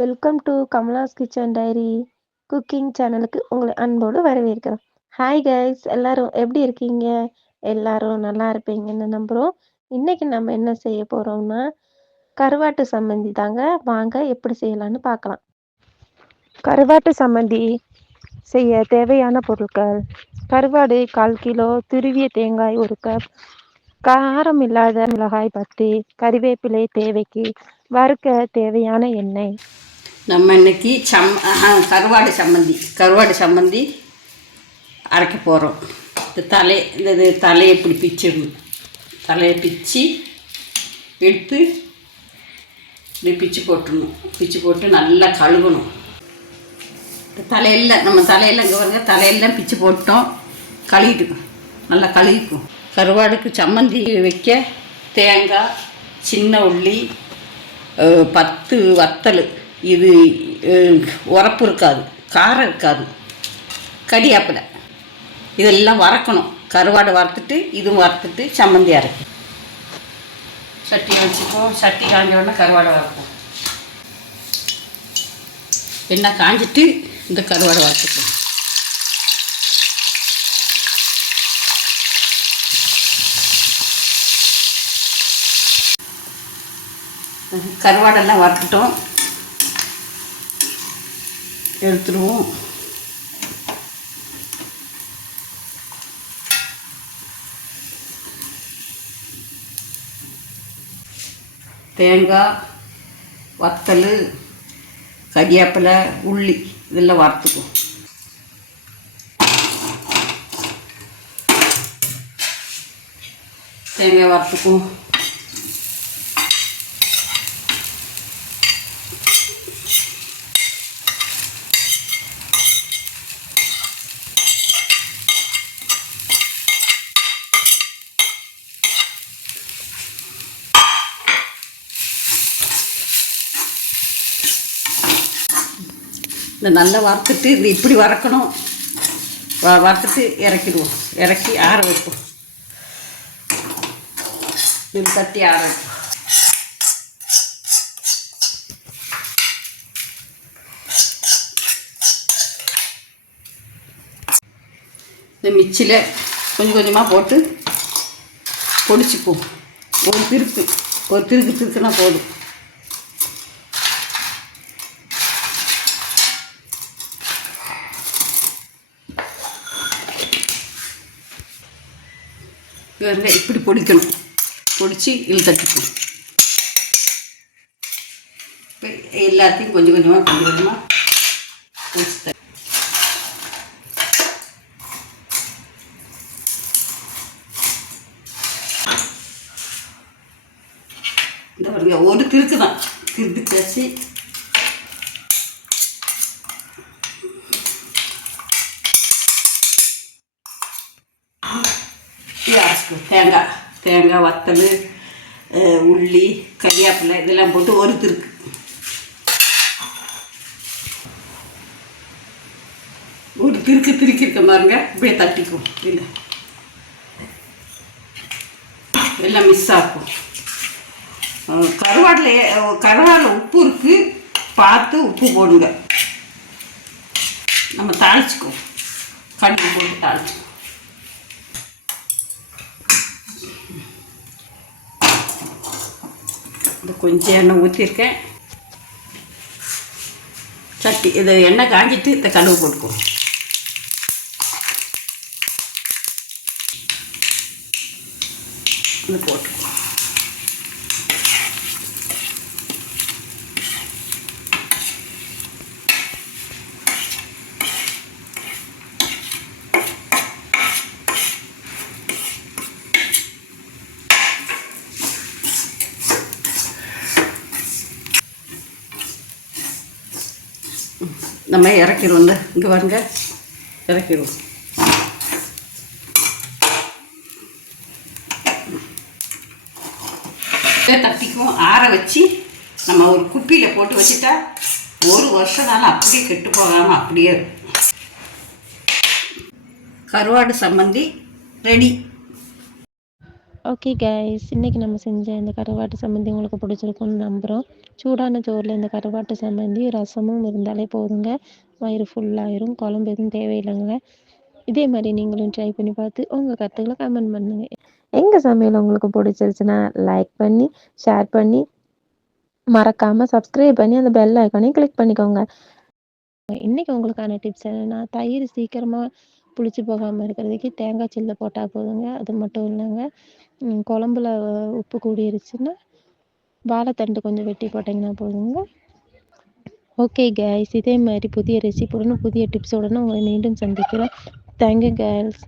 Welcome to Kamala's kitchen diary cooking சேனலுக்கு உங்களை அன்போடு வரவேற்கிறோம். ஹாய் கைஸ், எல்லாரும் எப்படி இருக்கீங்க? எல்லாரும் நல்லா இருப்பீங்கன்னு நம்புகிறோம். இன்னைக்கு நம்ம என்ன செய்ய போகிறோம்னா கருவாட்டு சம்மந்தி தாங்க. வாங்க எப்படி செய்யலான்னு பார்க்கலாம். கருவாட்டு சம்மந்தி செய்ய தேவையான பொருட்கள்: கருவாடு 1/4 கிலோ, துருவிய தேங்காய் 1 கப், காரம் இல்லாத மிளகாய் 10, கறிவேப்பிலை தேவைக்கு, வறுக்க தேவையான எண்ணெய். நம்ம இன்னைக்கு கருவாடு சம்மந்தி அரைக்க போகிறோம். இந்த தலையை இப்படி பிச்சிடணும். தலையை பிச்சு எடுத்து இப்படி பிச்சு போட்டு நல்லா கழுவணும். நம்ம தலையெல்லாம் இங்கே பாருங்க, தலையெல்லாம் பிச்சு போட்டோம், கழுவிட்டுக்கும், நல்லா கழுவிக்கும். கருவாடுக்கு சம்மந்தி வைக்க தேங்காய், சின்ன உள்ளி, 10 வத்தல், இது உரப்பு இருக்காது, காரம் இருக்காது, கறிவேப்பிலை, இதெல்லாம் வறுக்கணும். கருவாடை வறுத்துட்டு இதுவும் வறுத்துட்டு சம்மந்தி அரைக்கும். சட்டியை வச்சுப்போம். சட்டி காஞ்ச உடனே கருவாடை வறுப்போம். எண்ணெய் காஞ்சிட்டு இந்த கருவாடை வறுத்துப்போம். கருவாடெல்லாம் வறுத்துட்டோம், எடுத்துடுவோம். தேங்காய், வத்தல், கறிவேப்பிலை, உள்ளி இதெல்லாம் வறுத்துக்கும். தேங்காய் வறுத்துக்கும். இந்த நல்லா வறுத்துட்டு இது இப்படி வறுக்கணும். வறுத்துட்டு இறக்கிடுவோம். இறக்கி ஆற வைப்போம். இது தட்டி ஆற வைப்போம். இந்த மிக்சியில் கொஞ்சம் கொஞ்சமாக போட்டு பொடிச்சுப்போம். ஒரு திருக்கு திருக்குனா போதும். இப்படி பொடிக்கணும். பொடிச்சு தட்டிப்போம். இப்போ எல்லாத்தையும் கொஞ்சம் கொஞ்சமாக பொடிச்சு இந்த பாருங்க, ஒரு திருக்கு தான் வச்சு தேங்காய், வத்தல், உள்ளி, கறிவேப்பிலை இதெல்லாம் போட்டு ஒரு திருக்கு. ஒரு திருக்கிருக்க பாருங்க, இப்படியே தட்டிக்கும். இல்லை எல்லாம் மிஸ் ஆகும். கருவாடில் உப்பு இருக்குது, பார்த்து உப்பு போடுங்க. நம்ம தாளிச்சுக்குவோம். கடுகு போட்டு தாளிச்சுக்குவோம். கொஞ்சம் எண்ணெய் ஊற்றிருக்கேன். சட்டி இதை எண்ணெய் காஞ்சிட்டு இந்த கடுகு போட்டுக்குவோம். இது போட்டுக்குவோம். நம்ம இறக்கிடுவோம். இங்கே பாருங்க, இறக்கிடுவோம். தட்டிக்கும். ஆற வச்சு நம்ம ஒரு குப்பியில் போட்டு வச்சுட்டா 1 வருஷம்னாலும் அப்படியே கெட்டு போகாமல் அப்படியே இருக்கும். கருவாடு சம்மந்தி ரெடி. ஓகே கைஸ், இன்னைக்கு நம்ம செஞ்ச இந்த கருவாட்டு சம்மந்தி உங்களுக்கு பிடிச்சிருக்கும்னு நம்புகிறோம். சூடான சோறில் இந்த கருவாட்டு சம்மந்தி ரசமும் இருந்தாலே போதுங்க, வயிறு ஃபுல்லாயிரும். குழம்பு எதுவும் தேவையில்லைங்க. இதே மாதிரி நீங்களும் ட்ரை பண்ணி பார்த்து உங்கள் கருத்துக்களை கமெண்ட் பண்ணுங்க. எங்கள் சமையல் உங்களுக்கு பிடிச்சிருச்சுன்னா லைக் பண்ணி ஷேர் பண்ணி மறக்காமல் சப்ஸ்கிரைப் பண்ணி அந்த பெல் ஐக்கானையும் கிளிக் பண்ணிக்கோங்க. இன்றைக்கி உங்களுக்கான டிப்ஸ் என்னென்னா, தயிர் சீக்கிரமாக புளிச்சு போகாமல் இருக்கிறதுக்கு தேங்காய் சில்லு போட்டால் போதுங்க. அது மட்டும் இல்லைங்க, குழம்புல உப்பு கூடிருச்சுன்னா வாழைத்தண்டு கொஞ்சம் வெட்டி போட்டிங்கன்னா போதுங்க. ஓகே கைஸ், இதே மாதிரி புதிய ரெசிபியுடன் புதிய டிப்ஸுடன் உங்களை மீண்டும் சந்திக்கிறேன். Thank you guys.